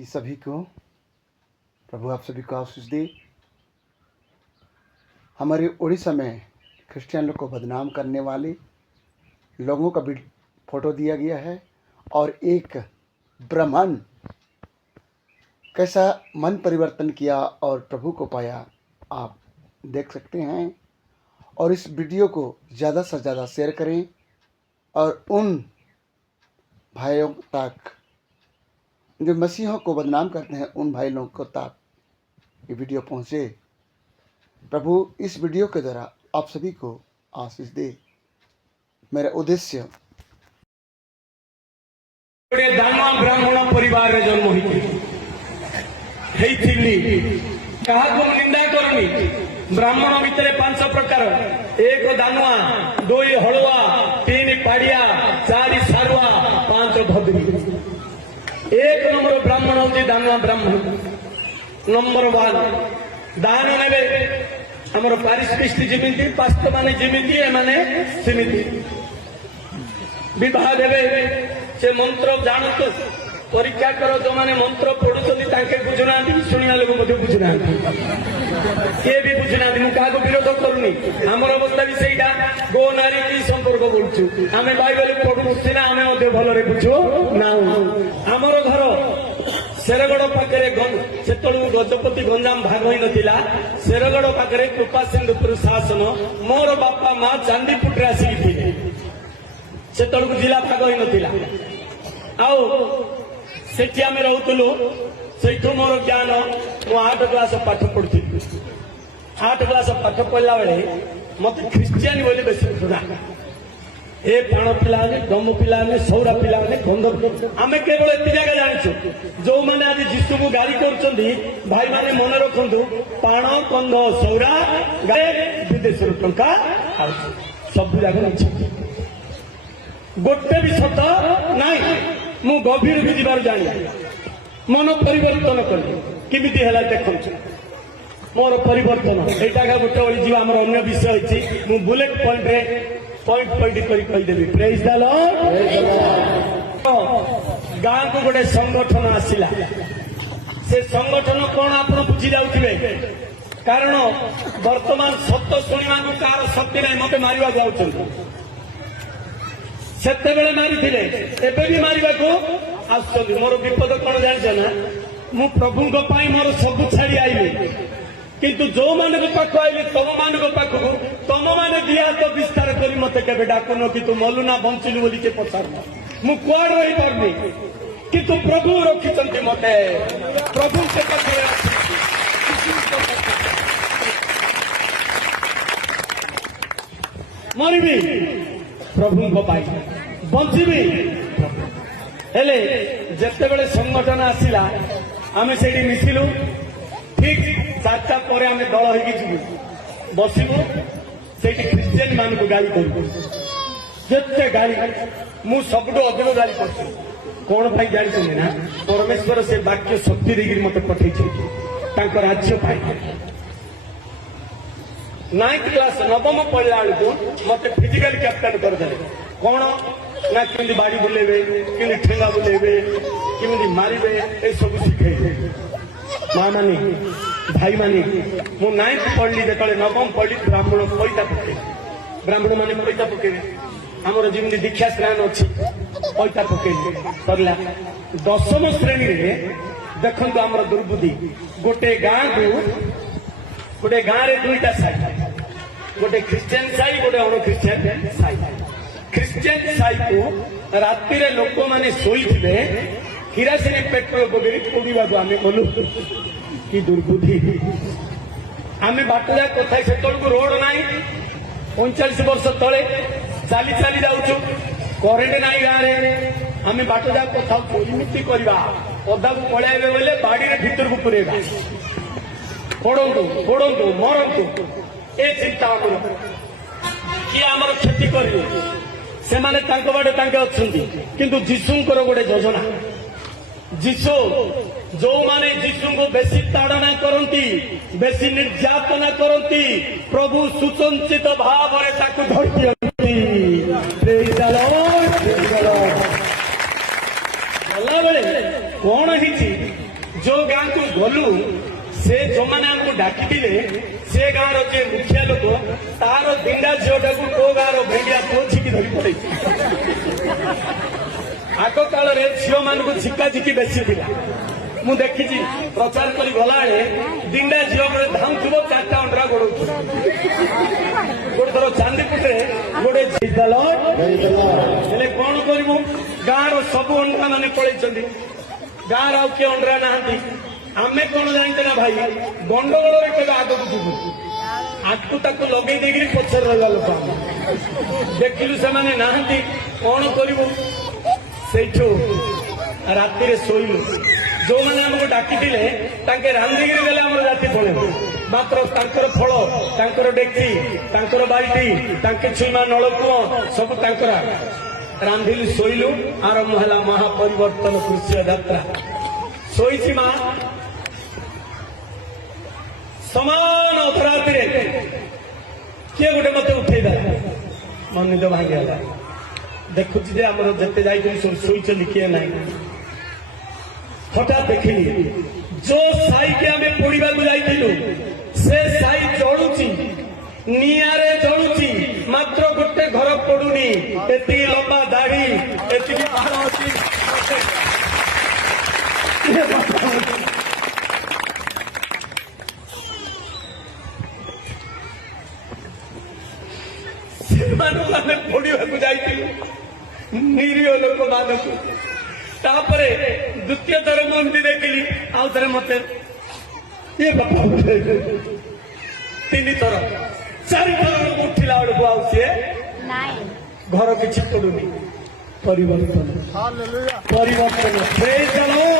कि सभी को प्रभु आप सभी को आशीष दे। हमारे उड़ीसा में क्रिश्चियन लोग को बदनाम करने वाले लोगों का भी फोटो दिया गया है और एक ब्राह्मण कैसा मन परिवर्तन किया और प्रभु को पाया आप देख सकते हैं। और इस वीडियो को ज़्यादा से ज़्यादा शेयर करें और उन भाइयों तक जो मसीहों को बदनाम करते हैं उन भाई लोगों को तक ये वीडियो पहुंचे। प्रभु इस वीडियो के द्वारा आप सभी को आशीष दे। मेरा उद्देश्य दानवा ब्राह्मण परिवार रे जन्म क्या निंदा करनी। ब्राह्मण भितर 5 प्रकार, 1 दानुआ, 2 हलुआ, 3 पाड़िया, 4 सारुआ, 5 भद्री। 1 नंबर ब्राह्मण होती दानुआ ब्राह्मण। नंबर 1 दान ने आमर पारिस्कृष्टि जमीती पास्त माने जमीती एमाने सेमिति विवाह देवे से मंत्र जानतु परीक्षा कर जो माने मंत्र पढ़ुଛନ୍ତି ताके बुझुना शुणिया लोग मध्य बुझुना के भी बुझुना मु का विरोध करूनी। हमर अवस्था भी सेटा गो नारी की संपर्क बोलछु आमे बाइबल पढ़ु सिना आमे मध्य भलरे बुझो ना। हमर घर शेरगड़ पाखे सेतु गजपति गंजाम भाग होई नथिला। शेरगड़ पाखे कृपा सिंधुपुर शासन मोर बापा माँ चांदीपुर आसिक थे। सेतु जिला भाग होई नथिला। आउ सेठी आमे रहउतलु सेठु मोर ज्ञान मु 8 क्लास पाठ पढ़ुथि। 8 क्लास पाठ पढ़ला बेले मते क्रिश्चियन बोली बेसी सुना। ए प्राण पिलाने दम पिलाने सौरा पिलाने गंध आमे केवल एति जगह जानछु। जो माने आज जीसु को गाली करछंदी भाई माने मन रखंदु प्राण गंध सौरा गाए विदेश रो टंका सब जगह अछि। गोटे भी सत नाही मु गभीर भी जीवार जानी मन परिवर्तन कली किमिति हैला देखछु। मोर परिवर्तन एटा का गोटे ओली जीवा हमर अन्य विषय अछि। मु बुलेट पॉइंट रे पॉइंट करी कहि देबी। Praise the Lord. गाँ को गोटे संगठन आसिला। से संगठन कौन आप बुझी जाउथिबे कारण वर्तमान सत्य शुणा को कार सत्य नहीं मते मारिवा जाउछन। सेते बेले मारिथिले एबे भी मारिबा को आसुछन। मोर विपद कोन जानिछ ना मु प्रभु को पाई मोर सब छाड़ी आइले किंतु जो मान पाख आइले तुम मान पाख तुम मैंने दिया तो विस्तार कर मत के डाकुन कि तू मलु ना बंचिलु बोली के पचार मु कुआड़ रही पारनी किंतु प्रभु रखिंट मत प्रभु से मरबी प्रभु को पाई बंचीबी। हेले जेते बेले संगठन आसिला आमे सेठी मिसिलु। ठीक 4टा पर आमे दल होगी जीवु बसिबु सेठी क्रिश्चियन मान को गाली करू जेते गाली मु सबडो अधिक गाली करछु। कोन भाई जानि छने ना परमेश्वर से वाक्य शक्ति देगिर मते पठै छै तांको राज्य पाई। 9th क्लास 9म पढ़ला को मते फिजिकल कैप्टन कर दे कोन ना किंदी बाड़ी बुलेबे किंदी ठेंगा बुलेबे किंदी मारिबे ए सब सिखै। मां मानी भाई मानी मु 9th पढ़ली जेतले 9म पढ़ली ब्राह्मण पैसा पके ब्राह्मण माने पैसा पके हमर जिमनी दीक्षा स्नान अछि पैसा पके करला। 10म श्रेणी रे देखन तो हमर दुर्बुद्धि गोटे गां रे 2टा साई गोटे क्रिश्चियन साई गोटे अण क्रिश्चियन साई। क्रिश्चियन साई को राति रे लोक माने सोई थिबे किरासिनी पेट्रोल पके पोड़ीबा को आमे बोलू कि दुर्बुद्धि आमे बाटला कथा से को रोड नाही 39 वर्ष तले चाली चाली जाउछु करेंट नाही गाँ रे आमे बाटो जा कथा इमिति करबा पदा को पळाइबे बोले बाड़ी रे भीतर को पुरेबा पड़ंतु मरंतु ए चिंता हमर कि हमर क्षति करियो से माने तांको बाटे तांके अछंती किंतु जीसुंकर गोटे योजना जीसु जो माने जीसु को बेसी ताड़ना करती बेसी निर्यातना करती प्रभु सुसंचित भाव रे ताकु धरि दियंती। Praise the Lord. गला बेले कौन हिची जो गाँ को गलु से जो मैंने आमको डाकी से गाँव जे मुखिया लोक तार दिंडा झीटा को टो गाँव भेड़िया पुओ झिकी धरी पड़े आग काल झील मान को झिकाझिकी बेसी था मु देखी प्रचार कर गला दिंडा झील पर धाउथुब 4टा अंडरा गोड़ गोटे थर चांदीपुटे गोटे झील हेले कौन करू गाँव सब अंडा मान पलैं गाँव आउ किए अंडरा ना आमे कौन जानते ना भाई गंडगोल के आग को जीवु आगू ताक लगे देगी पचर रहा लोक देखिलु से माने नाहंती कौन करू से राति शोलु जो मैंने आमको डाकी रांधिकी देले आम राति पड़े मात्र तांकर फल तांकर डेक्ची तांकर बाल्टी छुईमा नलकूଅ सब तांकर रांधिलु शोलु आरंभ है महापरिवर्तन कृषि यात्रा शोची माँ समान अपराधी किए गोटे मत उठे मन निद भांगी देखुची आम जिते जाइए सब शोचल किए ना हठात देखिली जो साई के आम पढ़ा जाइलु से साई जलुची निआरे जलुची मात्र गोटे घर पड़ुनी एति लंबा दाढ़ी एति बाहर अच्छी पढ़ा निरीह लोक मानक तापर द्वितीय थर मंदिर देखिली आउ थे मत ये बापा 3 थर 4 थर उठिला बेलू आउ सी घर किसी पड़ुनी परिवर्तन परिवर्तन